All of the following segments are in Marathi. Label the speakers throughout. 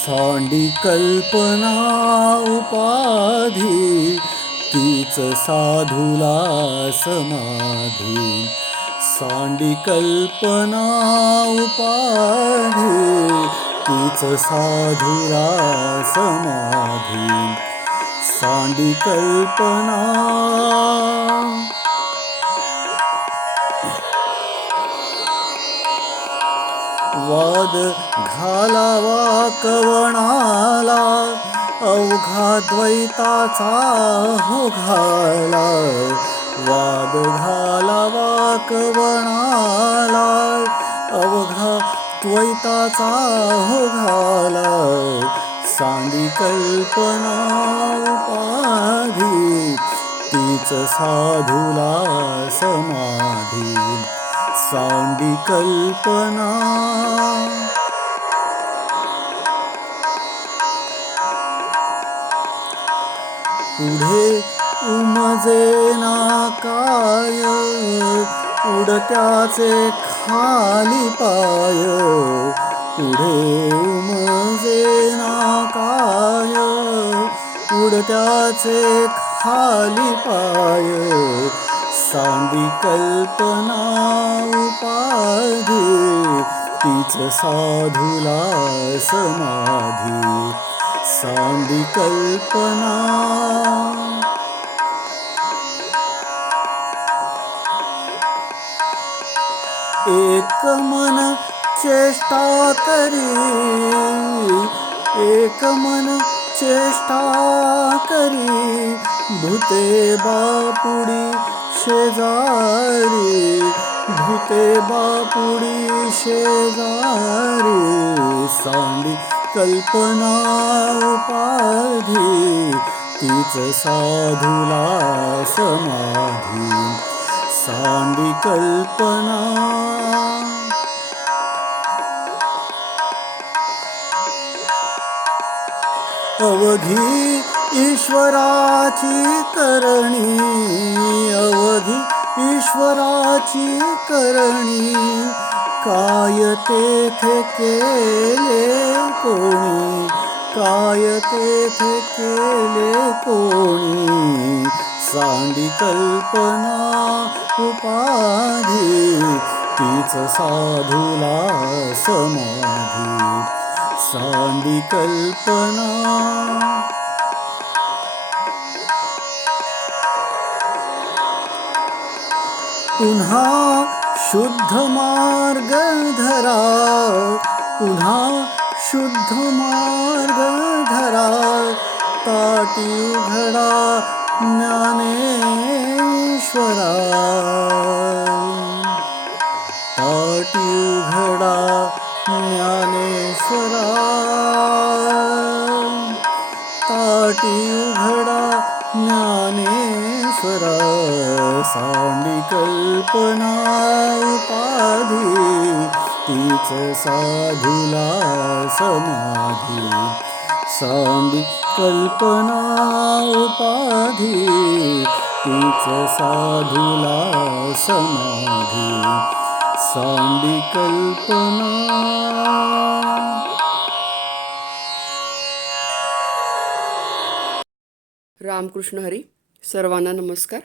Speaker 1: सांडी कल्पना उपाधी तीच साधुला समाधी. सांडी कल्पना उपाधी तीच साधुला समाधी. सांडी कल्पना वाद घालावा कवणाला अवघा द्वैताचा हो घाला वाद घालावा कवणाला अवघा द्वैताचा हो घाला सांडी कल्पना उपाधी तीच साधूला समाधी. सांडी कल्पना पुढे उमजे ना काय? उडत्याचे खाली पाय. पुढे उमजे ना काय? उडत्याचे खाली पाय. सांडी कल्पना उपाधी तिच साधुला समाधी. सांडी कल्पना एक मन चेष्टा करी एक मन चेष्टा करी भूते बापुडी शेजारी भूते बापुडी शेजारी सांडी कल्पना उपाधी तीच साधुला समाधी. सांडी कल्पना. अवघी ईश्वराची करणी अवधी ईश्वराची करणी. काय तेथे केले कोणी काय तेथे केले कोणी सांडी कल्पना उपाधी साधूला समाधी कल्पना पुन्हा शुद्धमार्गधरा। पुनः शुद्धमार्गधरा। पु ज्ञानेश्वरा। मार्ग ज्ञानेश्वरा। भडा ज्ञानेश्वरा। साण्डिकल्पना तीच साधूला समाधी. सांडी कल्पना उपाधी. तीच साधूला समाधी. सांडी कल्पना
Speaker 2: रामकृष्ण हरी सर्वांना नमस्कार.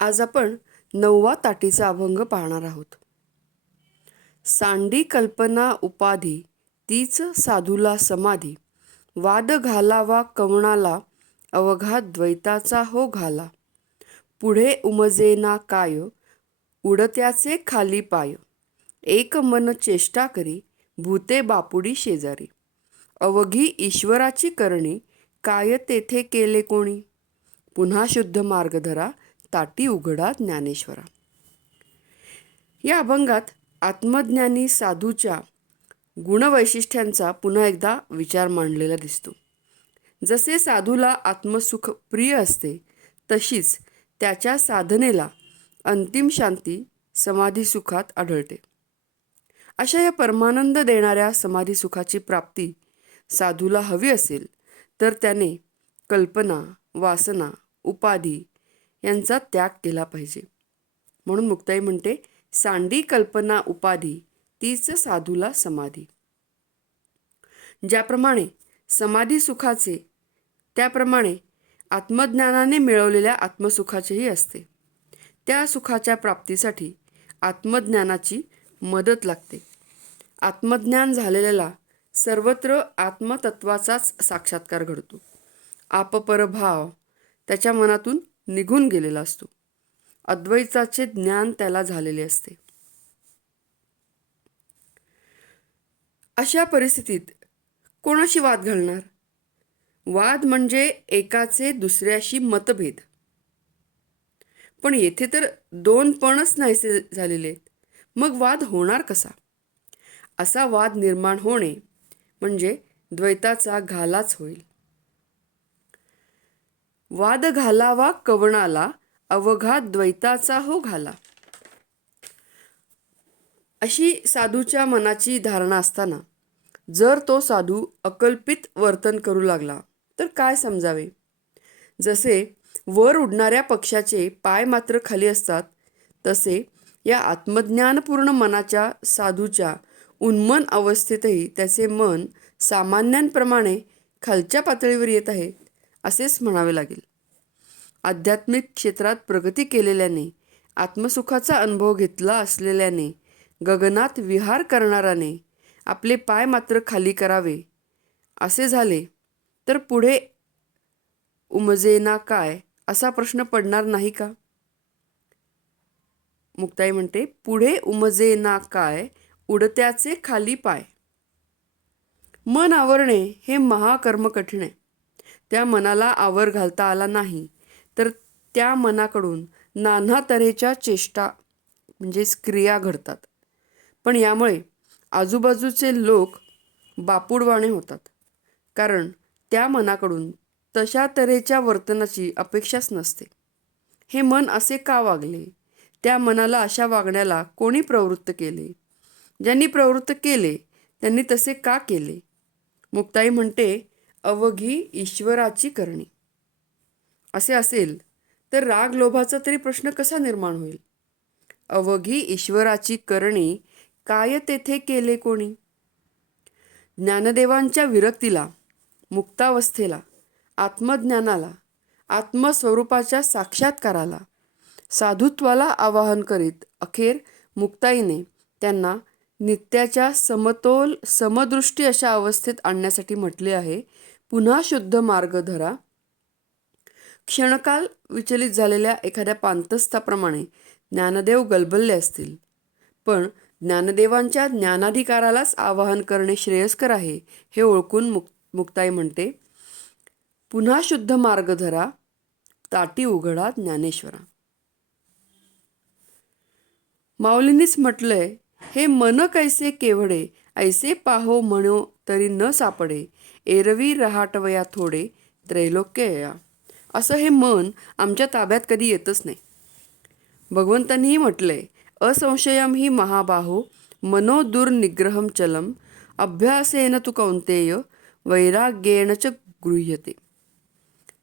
Speaker 2: आज आपण नववा ताटीचा अभंग पाहणार आहोत. सांडी कल्पना उपाधी तीच साधूला समाधी. वाद घालावा कवणाला अवघा द्वैताचा हो घाला. पुढे उमजेना काय उडत्याचे खाली पाय. एक मन चेष्टा करी भूते बापुडी शेजारी. अवघी ईश्वराची करणी काय तेथे केले कोणी? पुन्हा शुद्ध मार्ग धरा ताटी उघडा ज्ञानेश्वरा. या अभंगात आत्मज्ञानी साधूच्या गुणवैशिष्ट्यांचा पुन्हा एकदा विचार मांडलेला दिसतो. जसे साधूला आत्मसुख प्रिय असते तशीच त्याच्या साधनेला अंतिम शांती समाधीसुखात आढळते. अशा या परमानंद देणाऱ्या समाधीसुखाची प्राप्ती साधूला हवी असेल तर त्याने कल्पना वासना उपाधी यांचा त्याग केला पाहिजे. म्हणून मुक्ताई म्हणते सांडी कल्पना उपाधी तीच साधूला समाधी. ज्याप्रमाणे समाधी सुखाचे त्याप्रमाणे आत्मज्ञानाने मिळवलेल्या आत्मसुखाचेही असते. त्या सुखाच्या प्राप्तीसाठी आत्मज्ञानाची मदत लागते. आत्मज्ञान झालेल्याला सर्वत्र आत्मतत्वाचाच साक्षात्कार घडतो. आपपरभाव त्याच्या मनातून निघून गेलेला असतो. अद्वैताचे ज्ञान त्याला झालेले असते. अशा परिस्थितीत कोणाशी वाद घालणार? वाद म्हणजे एकाचे दुसऱ्याशी मतभेद. पण येथे तर दोन पणच नाहीसे झालेले आहेत. मग वाद होणार कसा? असा वाद निर्माण होणे म्हणजे द्वैताचा घालाच होईल. वाद घालावा कवणाला अवघात द्वैताचा हो घाला अशी साधूच्या मनाची धारणा असताना जर तो साधू अकल्पित वर्तन करू लागला तर काय समजावे? जसे वर उडणाऱ्या पक्षाचे पाय मात्र खाली असतात तसे या आत्मज्ञानपूर्ण मनाच्या साधूच्या उन्मन अवस्थेतही त्याचे मन सामान्यांप्रमाणे खालच्या पातळीवर येत आहे असेच म्हणावे लागेल. आध्यात्मिक क्षेत्रात प्रगती केलेल्याने आत्मसुखाचा अनुभव घेतला असलेल्याने गगनात विहार करणाराने आपले पाय मात्र खाली करावे. असे झाले. तर पुढे उमजेना काय? असा प्रश्न पडणार नाही का? मुक्ताई म्हणते पुढे उमजेना काय? उडत्याचे खाली पाय. मन आवरणे हे महाकर्म कठीण आहे. त्या मनाला आवर घालता आला नाही. तर त्या मनाकडून नाना तऱ्हेच्या चेष्टा म्हणजेच क्रिया घडतात. पण यामुळे आजूबाजूचे लोक बापुडवाणे होतात. कारण त्या मनाकडून तशा तऱ्हेच्या वर्तनाची अपेक्षाच नसते. हे मन असे का वागले? त्या मनाला अशा वागण्याला कोणी प्रवृत्त केले? ज्यांनी प्रवृत्त केले त्यांनी तसे का केले? मुक्ताई म्हणते अवघी ईश्वराची करणी. असे असेल तर राग लोभाचा तरी प्रश्न कसा निर्माण होईल? अवघी ईश्वराची करणे काय तेथे केले कोणी? ज्ञानदेवांच्या विरक्तीला मुक्तावस्थेला आत्मज्ञानाला आत्मस्वरूपाच्या साक्षात्काराला साधुत्वाला आवाहन करीत अखेर मुक्ताईने त्यांना नित्याच्या समतोल समदृष्टी अशा अवस्थेत आणण्यासाठी म्हटले आहे पुन्हा शुद्ध मार्ग धरा क्षणकाल विचलित झालेल्या एखाद्या पांतस्थाप्रमाणे ज्ञानदेव गलबलले असतील. पण ज्ञानदेवांच्या ज्ञानाधिकारालाच आवाहन करणे श्रेयस्कर आहे हे ओळखून मुक मुक्ताई म्हणते पुन्हा शुद्ध मार्ग धरा ताटी उघडा ज्ञानेश्वरा. माऊलींनीच म्हटलंय हे मन कैसे केवडे ऐसे पाहो म्हणो तरी न सापडे एरवी रहाटवया थोडे त्रैलोक्यया. असं हे मन आमच्या ताब्यात कधी येतच नाही. भगवंतांनीही म्हटलंय असंशयम ही महाबाहो मनोदुर्निग्रहम चलम अभ्यासेन तु कौंतेय वैराग्येन च गृह्यते.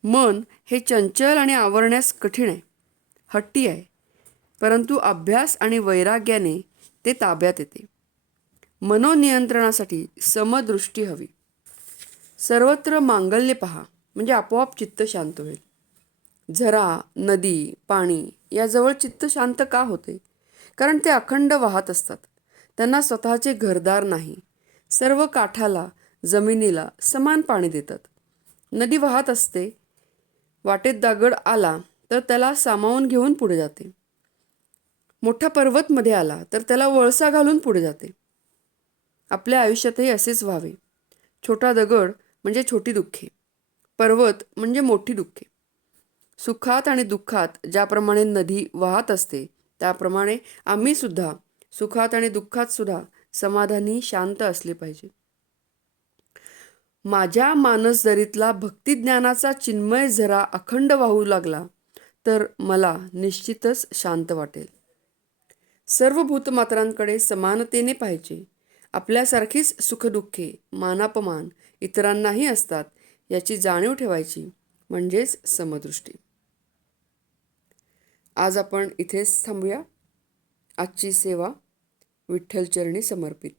Speaker 2: मन हे चंचल आणि आवरण्यास कठीण आहे हट्टी आहे परंतु अभ्यास आणि वैराग्याने ते ताब्यात येते. मनोनियंत्रणासाठी समदृष्टी हवी. सर्वत्र मांगल्य पहा. म्हणजे आपोआप चित्त शांत होईल. झरा नदी पाणी याजवळ चित्त शांत का होते? कारण ते अखंड वाहत असतात. त्यांना स्वतःचे घरदार नाही. सर्व काठाला जमिनीला समान पाणी देतात. नदी वाहत असते. वाटेत दागड आला तर त्याला सामावून घेऊन पुढे जाते. मोठा पर्वतमध्ये आला तर त्याला वळसा घालून पुढे जाते. आपल्या आयुष्यातही असेच व्हावे. छोटा दगड म्हणजे छोटी दुःखे. पर्वत म्हणजे मोठी दुःखे सुखात आणि दुःखात ज्याप्रमाणे नदी वाहत असते त्याप्रमाणे आम्ही सुद्धा सुखात आणि दुःखात सुद्धा समाधानी शांत असले पाहिजे. माझ्या मानसदरीतला भक्तिज्ञानाचा चिन्मय झरा अखंड वाहू लागला तर मला निश्चितच शांत वाटेल. सर्व भूतमात्रांकडे समानतेने पाहिजे आपल्यासारखीच सुखदुःखे मानापमान इतरांनाही असतात याची जाणीव ठेवायची म्हणजेच समदृष्टी. आज आपण इथेच थांबूया. आजची सेवा विठ्ठलचरणी समर्पित.